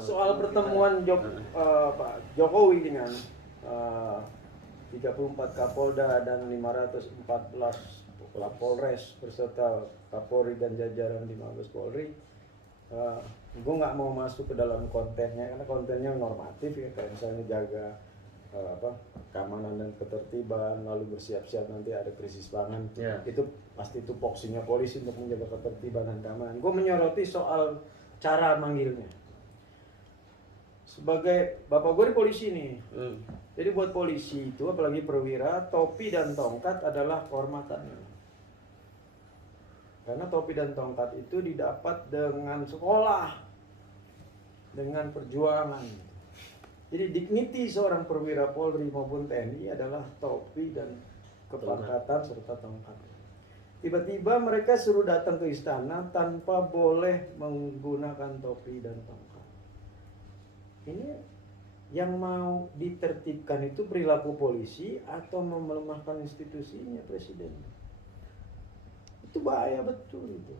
soal pertemuan Pak Jokowi dengan 34 Kapolda dan 514 Polres beserta Kapolri dan jajaran di Mabes Polri, gue nggak mau masuk ke dalam kontennya karena kontennya normatif ya, kayak misalnya jaga keamanan dan ketertiban, lalu bersiap-siap nanti ada krisis pangan, itu pasti tupoksinya polisi untuk menjaga ketertiban dan keamanan. Gue menyoroti soal cara manggilnya. Sebagai bapak gue di polisi nih, jadi buat polisi itu apalagi perwira, topi dan tongkat adalah kehormatannya. Karena topi dan tongkat itu didapat dengan sekolah, dengan perjuangan. Jadi dignity seorang perwira Polri maupun TNI adalah topi dan kepangkatan serta tongkat. Tiba-tiba mereka suruh datang ke istana tanpa boleh menggunakan topi dan tongkat. Ini yang mau ditertibkan itu perilaku polisi atau melemahkan institusinya presiden. Itu bahaya betul itu.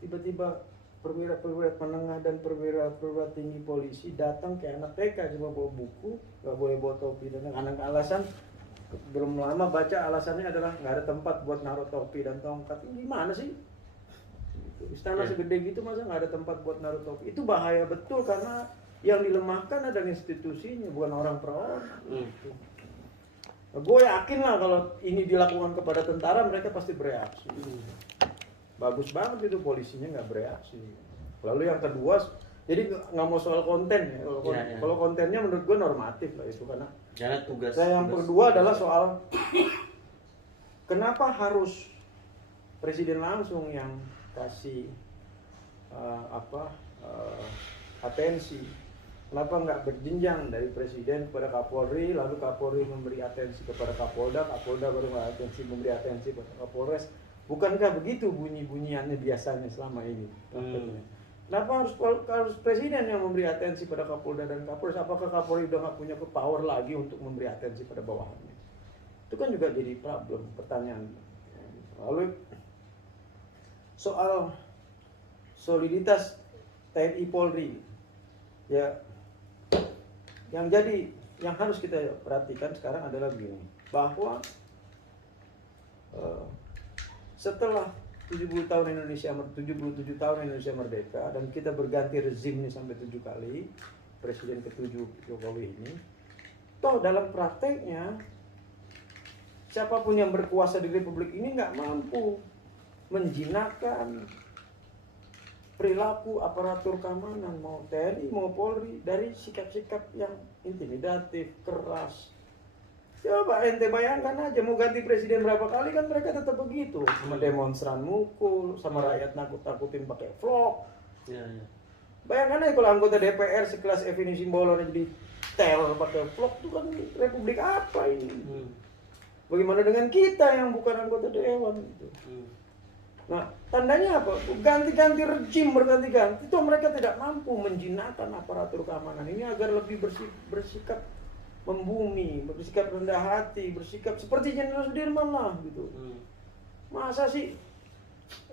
Tiba-tiba perwira-perwira menengah dan perwira-perwira tinggi polisi datang ke anak TK cuma bawa buku, nggak boleh bawa topi dan anak alasan belum lama baca alasannya adalah nggak ada tempat buat naruh topi dan tongkat. Ini gimana sih? Istana segede gitu masa nggak ada tempat buat naruh topi? Itu bahaya betul karena yang dilemahkan adalah institusinya bukan orang per orang. Gue yakin lah kalau ini dilakukan kepada tentara mereka pasti bereaksi. Bagus banget itu polisinya nggak bereaksi. Lalu yang kedua, jadi nggak mau soal konten ya. Kalau kontennya menurut gue normatif lah itu karena tugas. Yang kedua adalah soal kenapa harus presiden langsung yang kasih atensi. Kenapa nggak berjenjang dari presiden kepada Kapolri, lalu Kapolri memberi atensi kepada Kapolda, Kapolda baru memberi atensi kepada Kapolres. Bukankah begitu bunyi-bunyiannya biasanya selama ini? Kenapa harus presiden yang memberi atensi pada Kapolda dan Kapolres? Apakah Kapolri udah nggak punya power lagi untuk memberi atensi pada bawahannya? Itu kan juga jadi problem, pertanyaan. Lalu soal soliditas TNI Polri, ya yang harus kita perhatikan sekarang adalah begini, bahwa setelah 77 tahun Indonesia merdeka dan kita berganti rezim ini sampai 7 kali, presiden ke-7 Jokowi ini, toh dalam prakteknya siapapun yang berkuasa di Republik ini nggak mampu menjinakkan perilaku aparatur keamanan mau TNI mau Polri dari sikap-sikap yang intimidatif, keras. Coba ente bayangkan aja mau ganti presiden berapa kali kan mereka tetap begitu, sama demonstran mukul, sama rakyat nakut-nakutin pakai vlog. Bayangkan aja kalau anggota DPR sekelas Effendi Simbolon jadi teror pakai vlog, itu kan republik apa ini? Bagaimana dengan kita yang bukan anggota dewan gitu? Nah, tandanya apa? Ganti-ganti rezim berganti-ganti, itu mereka tidak mampu menjinakkan aparatur keamanan ini agar lebih bersikap membumi, bersikap rendah hati, bersikap seperti Jenderal Sudirman lah gitu. Masa sih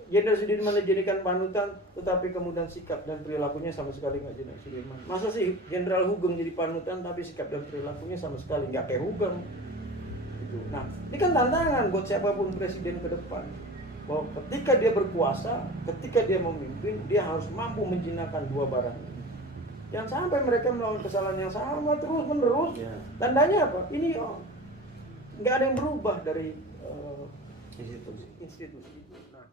Jenderal Sudirman dijadikan panutan, tetapi kemudian sikap dan perilakunya sama sekali nggak Jenderal Sudirman. Masa sih Jenderal Hugeng jadi panutan, tapi sikap dan perilakunya sama sekali nggak kayak Hugeng. Gitu. Nah, ini kan tantangan buat siapapun presiden ke depan. Bahwa ketika dia berkuasa, ketika dia memimpin, dia harus mampu menjinakkan dua barang ini. Yang sampai mereka melakukan kesalahan yang sama terus menerus, tandanya apa? Ini nggak ada yang berubah dari institusi itu. Nah,